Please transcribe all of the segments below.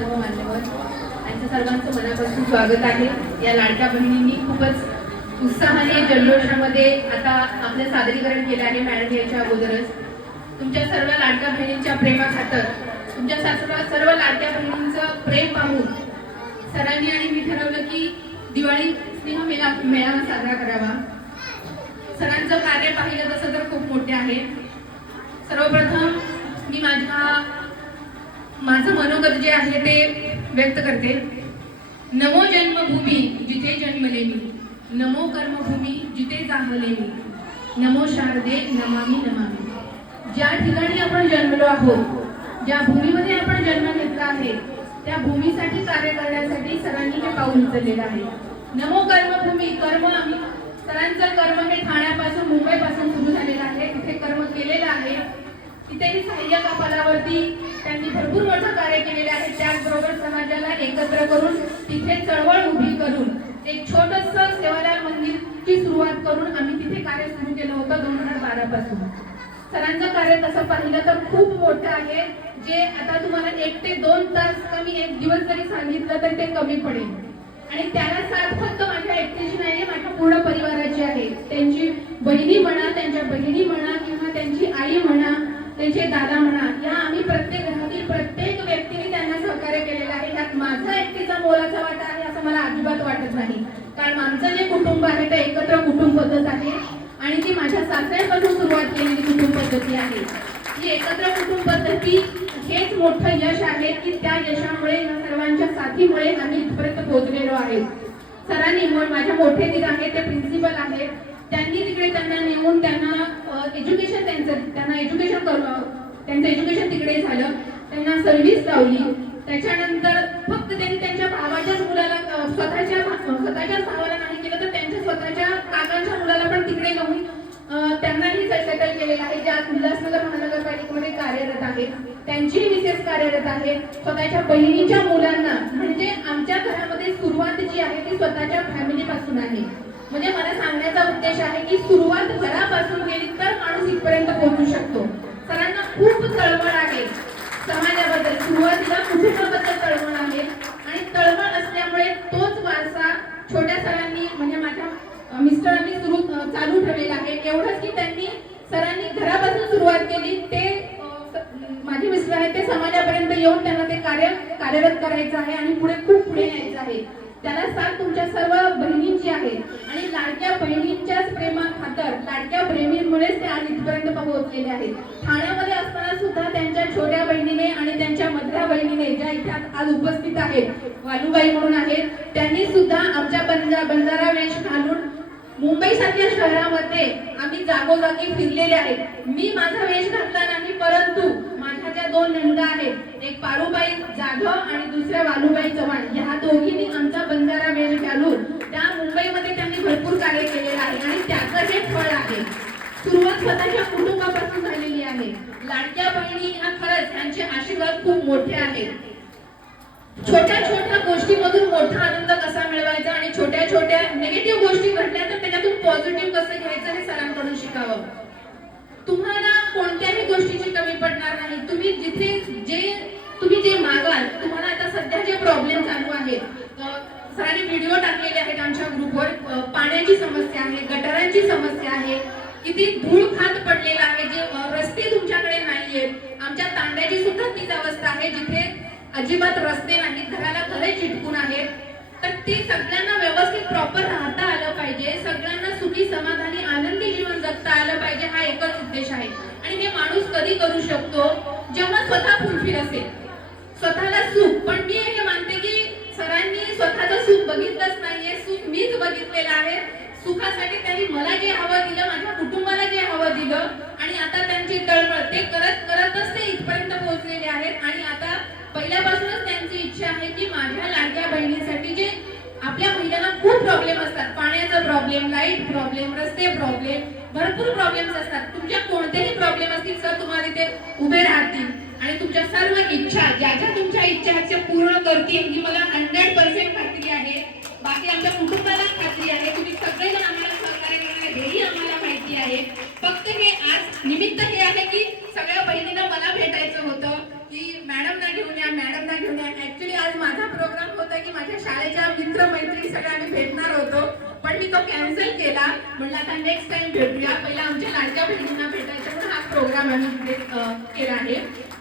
सर्व मान्यवर यांचं सर्वांचं मनापासून स्वागत आहे। या लाडक्या बहिणींनी खूपच उत्साहाने जल्लोषामध्ये आता आपलं सादरीकरण केले आहे। मॅडम याच्या अगोदरच तुमच्या सर्व लाडक्या बहिणींच्या प्रेमाखातर तुमच्या सर्व लाडक्या बहिणींचं प्रेम पाहून सरांनी आणि मी ठरवलं की दिवाळी स्नेह मेळावा साजरा करावा। सरांचं कार्य पाहिलं तसं तर खूप मोठे आहे। सर्वप्रथम मी माझं मनोगत जे आहे ते व्यक्त करते। नमो जन्मभूमी जिथे जन्मले मी, नमो कर्मभूमी जिथे जाहले मी, नमो शारदे नमामि नमामि। ज्या ठिकाणी आपण जन्मलो आहोत, ज्या भूमीमध्ये आपण जन्म घेतला आहे, त्या भूमीसाठी कार्य करण्यासाठी सरांनी हे पाऊल उचललेलं आहे। नमो कर्मभूमी, कर्म आम्ही सरांचं कर्म हे ठाण्यापासून मुंबईपासून सुरू झालेलं आहे। तिथे कर्म केलेलं आहे। तिथेही सहाय्यक पदावरती त्यांनी भरपूर मोठं कार्य केलेलं आहे। त्याचबरोबर समाजाला एकत्र करून तिथे चळवळ उभी करून एक छोटंसं सेवालाल मंदिरची सुरुवात करून आम्ही तिथे कार्य सुरू केलं होतं 2012 पासून। सरांचं कार्य तसं पाहिलं तर खूप मोठं आहे, जे आता तुम्हाला 1 ते 2 तास कमी 1 दिवस जरी सांगितलं तर ते कमी पडेल। आणि त्याला साथ फक्त माझ्या एकटीची नाही, माझ्या पूर्ण परिवाराची आहे। त्यांची बहिणी म्हणा, त्यांच्या बहिणी म्हणा किंवा त्यांची आई म्हणा, त्यांचे दादा म्हणा, या आम्ही प्रत्येक घरातील प्रत्येक व्यक्तीने त्यांना सहकार्य केलेलं आहे। यात माझा एकटीचा मोलाचा वाटा आहे असं मला अजिबात वाटत नाही, कारण आमचं जे कुटुंब आहे ते एकत्र कुटुंब पद्धत आहे आणि ती माझ्या सासऱ्यांपासून सुरुवात केलेली कुटुंब पद्धती आहे। ही एकत्र कुटुंब पद्धती हेच मोठं यश आहे की त्या यशामुळे या सर्वांच्या साथीमुळे आम्ही इथपर्यंत पोहोचलेलो आहे। सरांनी माझ्या मोठे दीर आहेत, ते प्रिन्सिपल आहेत, त्यांनी तिकडे त्यांना नेऊन त्यांना एज्युकेशन त्यांचं एज्युकेशन तिकडे झालं, त्यांना सर्व्हिस लावली। त्याच्यानंतर फक्त त्यांनी त्यांच्या भावाच्याच मुलाला स्वतःच्याच भावाला नाही केलं तर त्यांच्या स्वतःच्या काकांच्या मुलाला पण तिकडे नेऊन त्यांनाही सेटल केलेलं आहे, जे आज उल्हासनगर महानगरपालिकेमध्ये कार्यरत आहेत। त्यांची मिसेस कार्यरत आहे। स्वतःच्या बहिणीच्या मुलांना, म्हणजे आमच्या घरामध्ये सुरुवात जी आहे ती स्वतःच्या फॅमिलीपासून आहे। म्हणजे मला सांगण्याचा उद्देश आहे की सुरुवात घरापासून केली तर माणूस इथपर्यंत पोहोचू शकतो। सरांना खूप तळमळ आहे समाजाबद्दल, सुरुवातीला कुटुंबाबद्दल तळमळ आहे आणि तळमळ असल्यामुळे तोच वारसा छोट्या सरांनी म्हणजे माझ्या मिस्टरांनी चालू ठेवलेला आहे। एवढंच की त्यांनी सरांनी घरापासून सुरुवात केली, ते माझे मिस्टर आहेत ते समाजापर्यंत येऊन त्यांना ते कार्यरत करायचं आहे आणि खूप पुढे न्यायचं आहे। त्याला साथ तुमच्या सर्व बहिणींची आहे आणि लाडक्या बहिणींच्याच प्रेमाखातर, लाडक्या बहिणींमुळेच ते आज इथपर्यंत पोहोचलेले आहेत। ठाण्यामध्ये असताना सुद्धा त्यांच्या छोट्या बहिणीने आणि त्यांच्या मधल्या बहिणीने, ज्या इथे आज उपस्थित आहेत, वालूबाई म्हणून आहेत, त्यांनी सुद्धा आमच्या बंजारा वेश घालून मुंबई सारख्या शहरामध्ये आम्ही जागोजागी फिरलेले आहेत। मी माझा वेश घातला नाही, परंतु माझ्या ज्या 2 नंदा आहेत, एक पारुबाई जाधव आणि दुसऱ्या वालूबाई चव्हाण, ह्या दोघींनी आमचा बंजारा वेश घालून त्या मुंबईमध्ये त्यांनी भरपूर कार्य केलेलं आहे आणि त्याचं हे फळ आहे। सुरुवात स्वतःच्या कुटुंबापासून झालेली आहे। लाडक्या बहिणी ह्या खरंच त्यांचे आशीर्वाद खूप मोठे आहेत। छोट्या छोट्या गोष्टीमधून मोठा आनंद कसा मिळवायचा आणि छोट्या छोट्या निगेटिव्ह गोष्टी घडल्या तर त्याच्यातून पॉझिटिव्ह कसं घ्यायचं हे सरांकडून शिकावं। तुम्हाला कोणत्याही गोष्टीची कमी पडणार नाही। तुम्ही जे मागाल, तुम्हाला आता सध्या जे प्रॉब्लेम चालू आहेत, सरांनी व्हिडिओ टाकलेले आहेत आमच्या ग्रुपवर, पाण्याची समस्या आहे, गटारांची समस्या आहे, किती धूळ खात पडलेला आहे, जे रस्ते तुमच्याकडे नाहीयेत। आमच्या तांड्याची सुद्धा तीच अवस्था आहे, जिथे अजिबात रस्ते नाहीत, घराला घरे चिटकून आहेत। तर ते सगळ्यांना व्यवस्थित प्रॉपर राहता आलं पाहिजे, सगळ्यांना सुखी समाधानी आनंदी जीवन जगता आलं पाहिजे, हा एकच उद्देश आहे। आणि हे माणूस कधी करू शकतो, जेव्हा स्वतः फुलफिल असेल, स्वतःला सुख। पण मी हे मानते की सरांनी स्वतःचं सुख बघितलंच नाहीये, सुख मीच बघितलेलं आहे। सुखासाठी त्यांनी मला जे हवं दिलं, माझ्या कुटुंबाला जे हवं दिलं आणि आता त्यांची तळमळ ते करतच ते इथपर्यंत पोहोचलेले आहेत। आणि आता पहिल्यापासूनच त्यांची इच्छा आहे की माझ्या लाडक्या बहिणींसाठी, जे आपल्या महिलांना खूप प्रॉब्लेम असतात, पाण्याचा प्रॉब्लेम, लाईट प्रॉब्लेम, रस्ते प्रॉब्लेम, भरपूर प्रॉब्लेम्स असतात, तुमच्या कोणतेही प्रॉब्लेम असतील सर तुम्हाला तिथे उभे राहतील आणि तुमच्या सर्व इच्छा, ज्या तुमच्या इच्छा आहेत त्या पूर्ण करतील, ही मला 100% खात्री आहे। बाकी आमच्या कुटुंबाला खात्री आहे, तुम्ही सगळेजण आम्हाला सहकार्य करणार हेही आम्हाला माहिती आहे। फक्त हे आज निमित्त हे आहे की सगळ्या बहिणींना मला भेटायचं होतं की मॅडमना घेऊन या। ऍक्च्युली मैत्री सगळे आम्ही भेटणार होतो, पण मी तो कॅन्सल केला. म्हणलं आता नेक्स्ट टाइम भेटूया. पहिला आमच्या लाडक्या बहिणींना भेटायचं म्हणून हा प्रोग्राम आम्ही इथे केला आहे.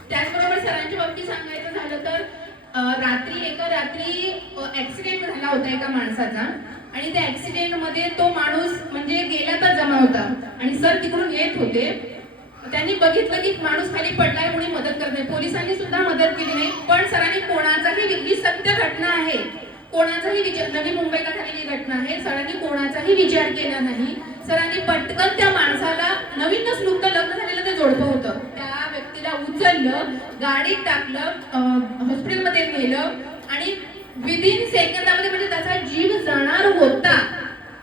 त्याचबरोबर सरांच्या बाबतीत सांगायचं झालं तर एका रात्री ऍक्सिडेंट झाला होता एका माणसाचा, आणि त्या ऍक्सिडेंट मध्ये तो माणूस म्हणजे गेल्यातच जमा होता आणि सर तिकडून येत होते. त्यांनी बघितलं की माणूस खाली पडलाय, कोणी मदत करत नाही, पोलिसांनी सुद्धा मदत केली नाही. पण सरांनी कोणाचाही, ही सत्य घटना आहे, कोणाचाही विचार, नवी मुंबईला झालेली घटना आहे, सरांनी कोणाचाही विचार केला नाही. सरांनी पटकन त्या माणसाला, नवीनच नुकतं लग्न झालेलं ते जोडपं होतं, त्या व्यक्तीला उचललं, गाडीत टाकलं, हॉस्पिटलमध्ये नेलं आणि विदिन सेकंदामध्ये, म्हणजे त्याचा जीव जाणार होता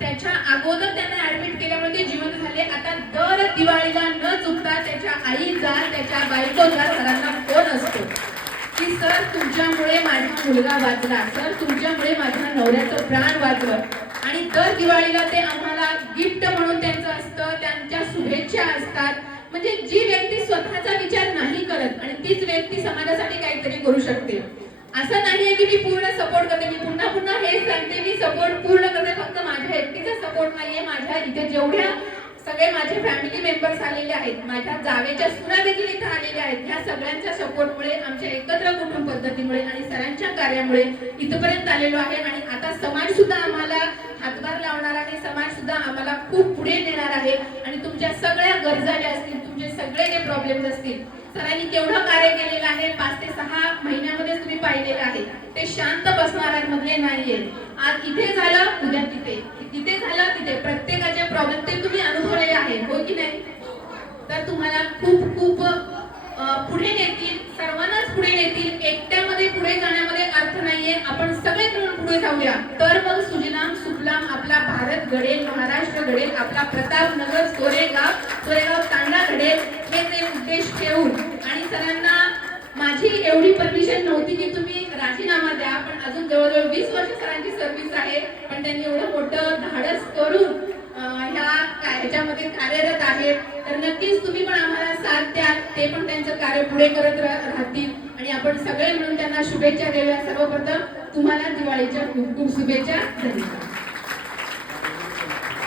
त्याच्या अगोदर त्यांना ऍडमिट केल्यामुळे ते जिवंत झाले. आता दर दिवाळीला न चुकता त्याच्या आईचा, त्याच्या बायकोचा सरांना फोन असतो की सर तुमच्यामुळे माझा मुलगा वाचला, सर तुमच्यामुळे माझ्या नवऱ्याचं प्राण वाचलं. आणि दर दिवाळीला ते आम्हाला गिफ्ट म्हणून त्यांचं असतं, त्यांच्या शुभेच्छा असतात. म्हणजे जी व्यक्ती स्वतःचा विचार नाही करत आणि तीच व्यक्ती समाजासाठी काहीतरी करू शकते. असं नाहीये की मी पूर्ण सपोर्ट करते, मी पुन्हा पुन्हा हेच सांगते, मी सपोर्ट पूर्ण करते, फक्त माझ्या एकटीचा सपोर्ट नाहीये. माझ्या इथे जेवढ्या सगळे माझे फॅमिली मेंबर्स आलेले आहेत, माझ्या जावेच्या सुना देखील इथे आलेल्या आहेत, ह्या सगळ्यांच्या सपोर्टमुळे, आमच्या एकत्र कुटुंब पद्धतीमुळे आणि सरांच्या कार्यामुळे इथपर्यंत आलेलो आहे. आणि आता समाज सुद्धा आम्हाला हातभार लावणार आहे, समाज सुद्धा आम्हाला खूप पुढे नेणार आहे. आणि तुमच्या सगळ्या गरजा ज्या असतील, तुमचे सगळे जे प्रॉब्लेम्स असतील, सरांनी केवढं कार्य केलेलं आहे, 5 ते 6 महिन्यामध्येच तुम्ही पाहिलेलं आहे. ते शांत बसणाऱ्यांमधले नाहीये. आज इथे झालं, उद्या तिथे, तिथे झालं, तिथे, प्रत्येकाचे प्रॉब्लेम ते तुम्ही अनुभवलेले आहे, हो की नाही? तर तुम्हाला खूप खूप पुढे नेतील, सर्वांनाच पुढे नेतील. एकट्यामध्ये पुढे जाण्यामध्ये अर्थ नाहीये. आपण सगळे मिळून पुढे जाऊया, तर मग सुजलाम सुफलाम आपला भारत घडेल, महाराष्ट्र घडेल, आपला प्रतापनगर, सोरेगाव तांडा घडेल. हे ते उद्देश ठेवून, आणि सरांना माझी एवढी परमिशन नव्हती की तुम्ही राजीनामा द्या, पण अजून जवळजवळ 20 वर्ष सरांची सर्व्हिस आहे, पण त्यांनी एवढं मोठं धाडस करून ह्याच्यामध्ये कार्यरत आहेत. तर नक्कीच तुम्ही पण आम्हाला साथ द्या, ते पण त्यांचं कार्य पुढे करत राहतील आणि आपण सगळे मिळून त्यांना शुभेच्छा देऊया. सर्वप्रथम तुम्हाला दिवाळीच्या खूप खूप शुभेच्छा. धन्यवाद.